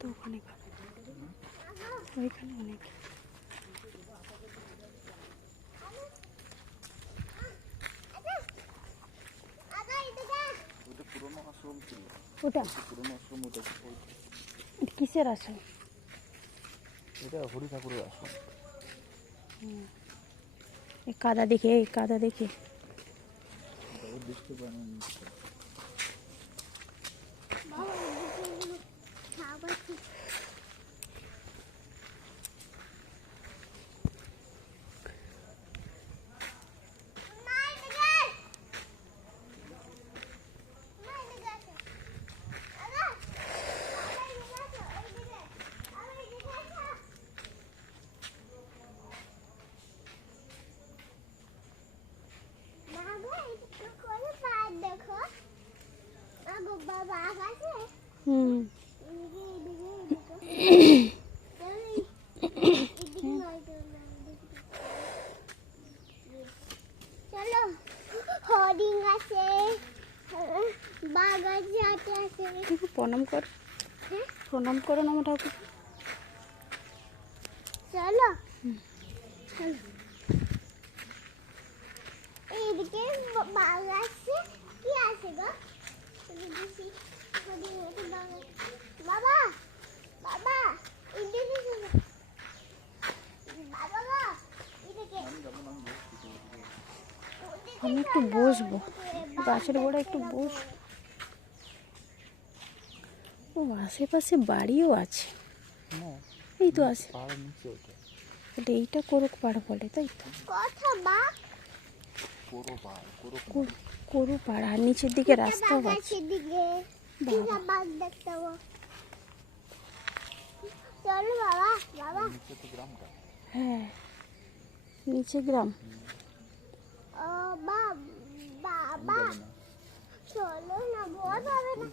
তো ওখানে খাবে, ওইখানে অনেক। ওটা কিসের আসন? এটা হরি ঠাকুরের আসন। এই কাদা দেখে, এই কাদা দেখে চলো হরিণ আছে, বাঘ আছে, হাতি আছে। প্রণাম কর, প্রণাম করো না ঠাকুর। চলো এইদিকে বাঘ আছে, কি আছে গো? বাবা বাবা এদিকে বাবা গো, এদিকে আমি একটু বসবো গাছের গোড়ায়, একটু বসবো। ও আশেপাশে বাড়িও আছে, এই তো আছে। এটা এইটা করুক পাড় বলে, তাই তো কথা বা করু পাড়, আর নিচের দিকে রাস্তাও আছে। গাছের দিকে বাঘ দেখতে পাবো। চলো বাবা বাবা। হ্যাঁ নিচে গ্রাম। ও বাবা চলো না, ভয় পাবে না।